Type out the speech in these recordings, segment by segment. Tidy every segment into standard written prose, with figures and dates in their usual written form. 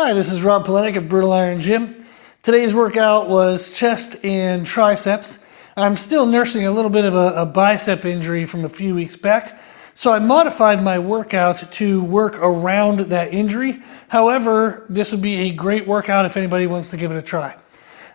Hi, this is Rob Polenick of Brutal Iron Gym. Today's workout was chest and triceps. I'm still nursing a little bit of a bicep injury from a few weeks back, so I modified my workout to work around that injury. However, this would be a great workout if anybody wants to give it a try.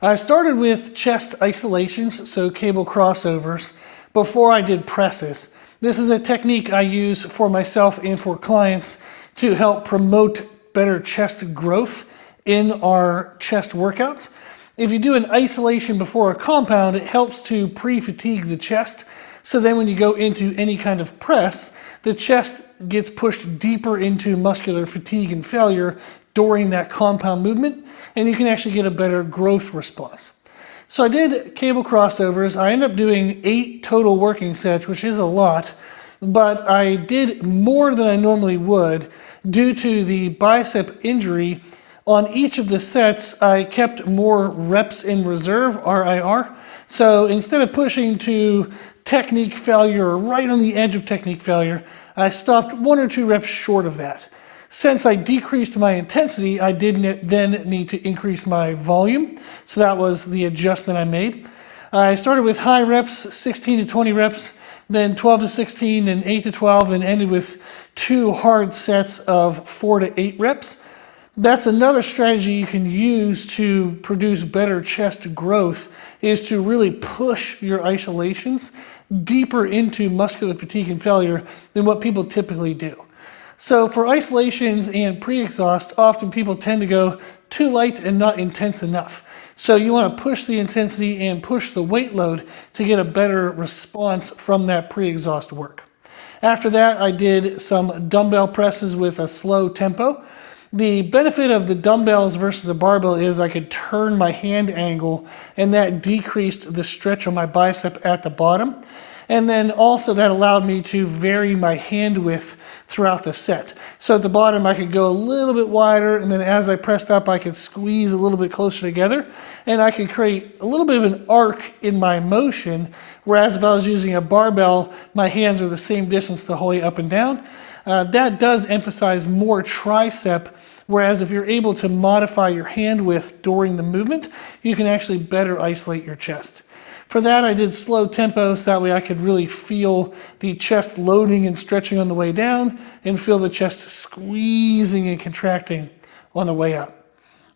I started with chest isolations, so cable crossovers, before I did presses. This is a technique I use for myself and for clients to help promote better chest growth in our chest workouts. If you do an isolation before a compound, it helps to pre-fatigue the chest. So then when you go into any kind of press, the chest gets pushed deeper into muscular fatigue and failure during that compound movement, and you can actually get a better growth response. So I did cable crossovers. I ended up doing 8 total working sets, which is a lot, but I did more than I normally would due to the bicep injury. On each of the sets, I kept more reps in reserve, RIR. So instead of pushing to technique failure or right on the edge of technique failure, I stopped 1 or 2 reps short of that. Since I decreased my intensity, I did then need to increase my volume. So that was the adjustment I made. I started with high reps, 16 to 20 reps, then 12 to 16, then 8 to 12, and ended with 2 hard sets of 4 to 8 reps. That's another strategy you can use to produce better chest growth, is to really push your isolations deeper into muscular fatigue and failure than what people typically do. So for isolations and pre-exhaust, often people tend to go too light and not intense enough. So you want to push the intensity and push the weight load to get a better response from that pre-exhaust work. After that, I did some dumbbell presses with a slow tempo. The benefit of the dumbbells versus a barbell is I could turn my hand angle, and that decreased the stretch on my bicep at the bottom. And then also that allowed me to vary my hand width throughout the set. So at the bottom I could go a little bit wider, and then as I pressed up I could squeeze a little bit closer together, and I could create a little bit of an arc in my motion, whereas if I was using a barbell, my hands are the same distance the whole way up and down. That does emphasize more tricep, whereas if you're able to modify your hand width during the movement, you can actually better isolate your chest. For that, I did slow tempo, so that way I could really feel the chest loading and stretching on the way down, and feel the chest squeezing and contracting on the way up.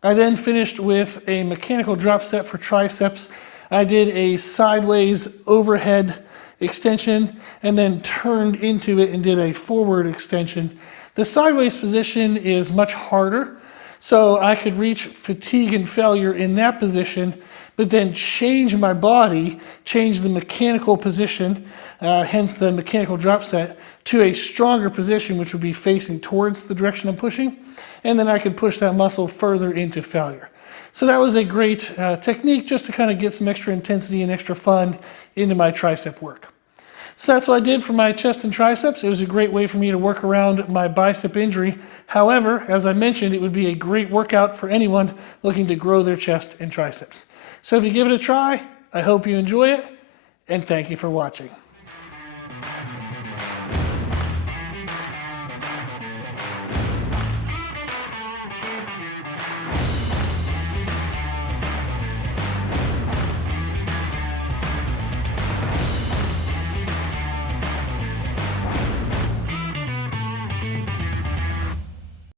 I then finished with a mechanical drop set for triceps. I did a sideways overhead extension and then turned into it and did a forward extension. The sideways position is much harder, so I could reach fatigue and failure in that position, but then change my body, change the mechanical position, hence the mechanical drop set, to a stronger position, which would be facing towards the direction I'm pushing, and then I could push that muscle further into failure. So that was a great technique just to kind of get some extra intensity and extra fun into my tricep work. So that's what I did for my chest and triceps. It was a great way for me to work around my bicep injury. However, as I mentioned, it would be a great workout for anyone looking to grow their chest and triceps. So if you give it a try, I hope you enjoy it, and thank you for watching.